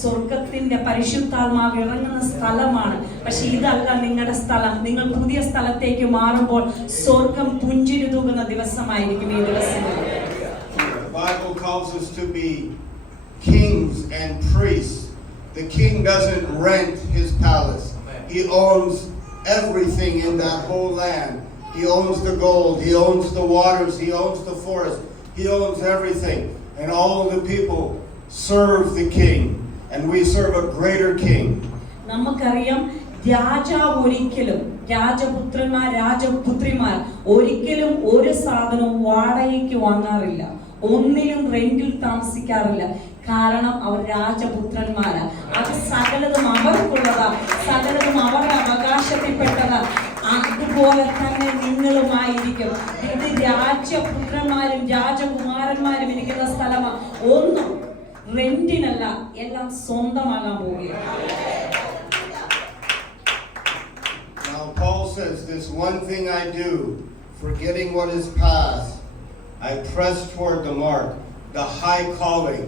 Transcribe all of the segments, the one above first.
സ്വർഗത്തിന്റെ പരിശുദ്ധാത്മാവ് ഇറങ്ങുന്ന സ്ഥലമാണ്. പക്ഷെ ഇതല്ല നിങ്ങളുടെ സ്ഥലം. നിങ്ങൾ പുതിയ സ്ഥലത്തേക്ക് മാറുമ്പോൾ സ്വർഗം പുഞ്ചിരി തൂകുന്ന ദിവസമായിരിക്കും ഈ ദിവസം. The Bible calls us to be kings and priests. The king doesn't rent his palace. He owns everything in that whole land. He owns the gold, he owns the waters, he owns the forest. He owns everything. And all the people serve the king. And we serve a greater king. നമുക്കറിയാം രാജാവ് ഒരിക്കലും രാജപുത്രന്മാർ രാജപുത്രിമാർ ഒരിക്കലും ഒരു സാധനവും വാടകയ്ക്ക് വാങ്ങാറില്ല, ഒന്നിലും റെന്റിൽ താമസിക്കാറില്ല. കാരണം അവർ രാജപുത്രന്മാരാ. അത് സകലതും അവർക്കുള്ളതാ, സകലതും അവരുടെ അവകാശത്തിൽപ്പെട്ടതാ. അതുപോലെ തന്നെ നിങ്ങളുമായിരിക്കും. ഇത് രാജപുത്രന്മാരും രാജകുമാരന്മാരും ഇരിക്കുന്ന സ്ഥലമാണ്. ഒന്നും റെന്റിനല്ല, എല്ലാം സ്വന്തമാകാൻ പോവുകയാണ്. Now Paul says, this one thing I do, forgetting what is past, I press toward the mark, the high calling.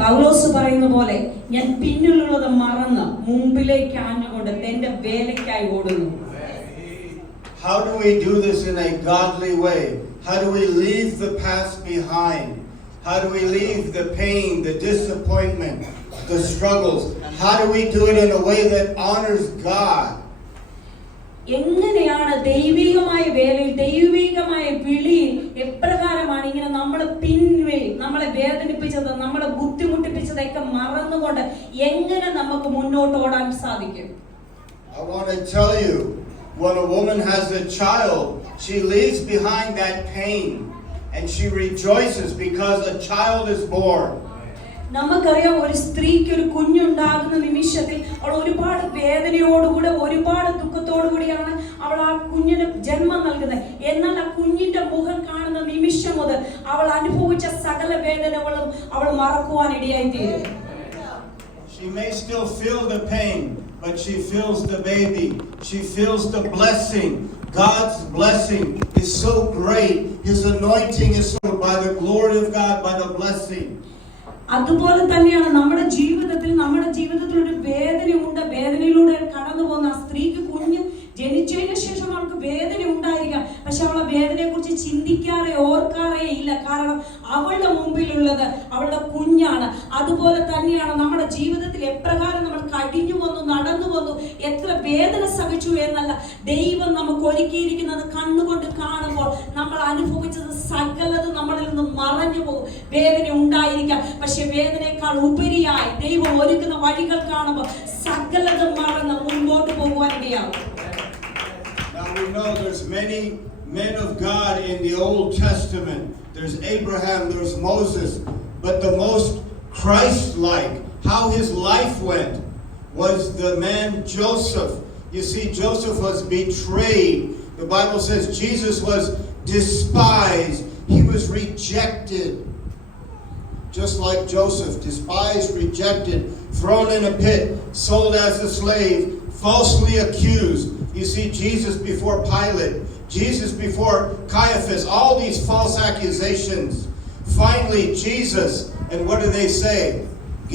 പൗലോസ് പറയുന്ന പോലെ ഞാൻ പിന്നിലുള്ളത് മറന്ന് മുമ്പിലേക്ക് ആഞ്ഞുകൊണ്ട് എന്റെ വേലയ്ക്കായി ഓടുന്നു. How do we do this in a godly way? How do we leave the past behind? How do we leave the pain, the disappointment, the struggles? How do we do it in a way that honors God? എങ്ങനെയാണ് ദൈവികമായ വേലയിൽ ദൈവികമായ വിളിയിൽ എപ്രകാരമാണ് ഇങ്ങനെ നമ്മളെ പിൻവേ നമ്മളെ വേദനിപ്പിച്ചത് നമ്മളെ ബുദ്ധിമുട്ടിപ്പിച്ചതൊക്കെ മറന്നുകൊണ്ട് എങ്ങനെ നമുക്ക് മുന്നോട്ട് ഓടാൻ സാധിക്കും? I want to tell you, when a woman has a child, she leaves behind that pain and she rejoices because a child is born. നമുക്കറിയാം, ഒരു സ്ത്രീക്ക് ഒരു കുഞ്ഞുണ്ടാകുന്ന നിമിഷത്തിൽ അവൾ ഒരുപാട് വേദനയോടുകൂടെ ഒരുപാട് ദുഃഖത്തോടുകൂടിയാണ് അവൾ ആ കുഞ്ഞിന് ജന്മം നൽകുന്നത്. എന്നാൽ ആ കുഞ്ഞിന്റെ മുഖം കാണുന്ന നിമിഷം മുതൽ അവൾ അനുഭവിച്ച സകല വേദനകളും അവൾ മറക്കുവാൻ ഇടയായി തീരും. She may still feel the pain, but she feels the baby. She feels the blessing. God's blessing is so great. His anointing is so by the glory of God, by the blessing. അതുപോലെ തന്നെയാണ് നമ്മുടെ ജീവിതത്തിൽ ഒരു വേദനയുണ്ട്. വേദനയിലൂടെ കടന്നു പോകുന്ന ആ സ്ത്രീക്ക് കുഞ്ഞ് ജനിച്ചതിന് ശേഷം അവൾക്ക് വേദന ഉണ്ടായിരിക്കാം. പക്ഷെ അവളെ വേദനയെ കുറിച്ച് ചിന്തിക്കാറേ ഓർക്കാറേ ഇല്ല. കാരണം അവളുടെ മുമ്പിലുള്ളത് അവളുടെ കുഞ്ഞാണ്. അതുപോലെ തന്നെയാണ് നമ്മുടെ ജീവിതത്തിൽ എപ്രകാരം നമ്മൾ കഴിഞ്ഞു വന്നു, നടന്നു വന്നു, എത്ര വേദന സഹിച്ചു എന്നല്ല, ദൈവം നമുക്ക് ഒരുക്കിയിരിക്കുന്നത് കണ്ണുകൊണ്ട് കാണുമ്പോൾ നമ്മൾ അനുഭവിച്ചത് സകലതും നമ്മളിൽ നിന്ന് മറഞ്ഞു പോകും. വേദന ഉണ്ടായിരിക്കാം, പക്ഷെ വേദനയേക്കാൾ ഉപരിയായി ദൈവം ഒരുക്കുന്ന വഴികൾ കാണുമ്പോൾ സകലതും മറന്ന് മുൻപോട്ട് പോകുവാനിടയാവും. Now we know there's many men of God in the Old Testament. There's Abraham, there's Moses, but the most Christ-like, how his life went, was the man Joseph. You see, Joseph was betrayed. The Bible says Jesus was despised. He was rejected. Just like Joseph, despised, rejected, thrown in a pit, sold as a slave, falsely accused. You see, Jesus before Pilate, Jesus before Caiaphas, all these false accusations. Finally, Jesus, and what do they say?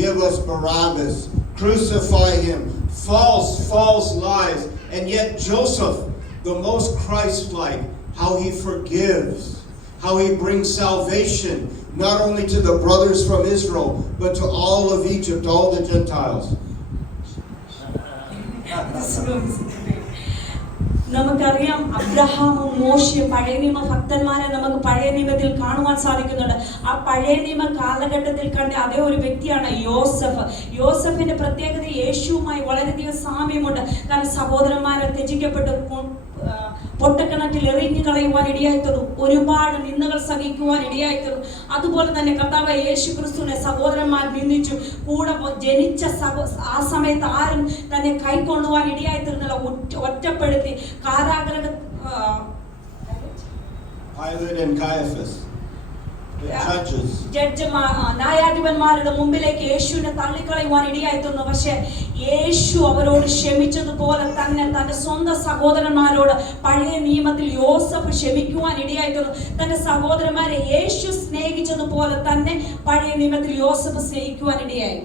Give us Barabbas, crucify him, false lies. And yet Joseph, the most Christ-like, how he forgives, how he brings salvation, not only to the brothers from Israel, but to all of Egypt, all the Gentiles. നമുക്കറിയാം, അബ്രഹാമും മോശയും പഴയ നിയമ ഭക്തന്മാരെ നമുക്ക് പഴയ നിയമത്തിൽ കാണുവാൻ സാധിക്കുന്നുണ്ട്. ആ പഴയ നിയമ കാലഘട്ടത്തിൽ കണ്ട അതേ ഒരു വ്യക്തിയാണ് യോസഫ്. യോസഫിന്റെ പ്രത്യേകത യേശുവുമായി വളരെയധികം സാമ്യമുണ്ട്. കാരണം സഹോദരന്മാരെ ത്യജിക്കപ്പെട്ട് പൊട്ടക്കിണറ്റിൽ എറിഞ്ഞു കളയുവാൻ ഇടയായിത്തീർന്നു, ഒരുപാട് നിന്ദകൾ സഹിക്കുവാൻ ഇടയായിത്തീർന്നു. അതുപോലെ തന്നെ കർത്താവ് യേശു ക്രിസ്തുവിനെ സഹോദരന്മാർ നിന്ദിച്ചു. കൂടെ ജനിച്ച ആ സമയത്ത് ആരും തന്നെ കൈക്കൊള്ളുവാൻ ഇടയായിത്തീർന്നില്ല, ഒറ്റപ്പെടുത്തി കാരാഗ്രഹ Pilate and Caiaphas. the judges. ന്യായാധിപന്മാരുടെ മുമ്പിലേക്ക് യേശുവിനെ തള്ളിക്കളയുവാൻ ഇടയായിത്തീർന്നു. പക്ഷെ യേശു അവരോട് ക്ഷമിച്ചതുപോലെ തന്നെ തന്റെ സ്വന്തം സഹോദരന്മാരോട് പഴയ നിയമത്തിൽ യോസഫ് ക്ഷമിക്കുവാൻ ഇടയായിത്തീർന്നു. തന്റെ സഹോദരന്മാരെ യേശു സ്നേഹിച്ചതുപോലെ തന്നെ പഴയ നിയമത്തിൽ യോസഫ് സ്നേഹിക്കുവാൻ ഇടയായി.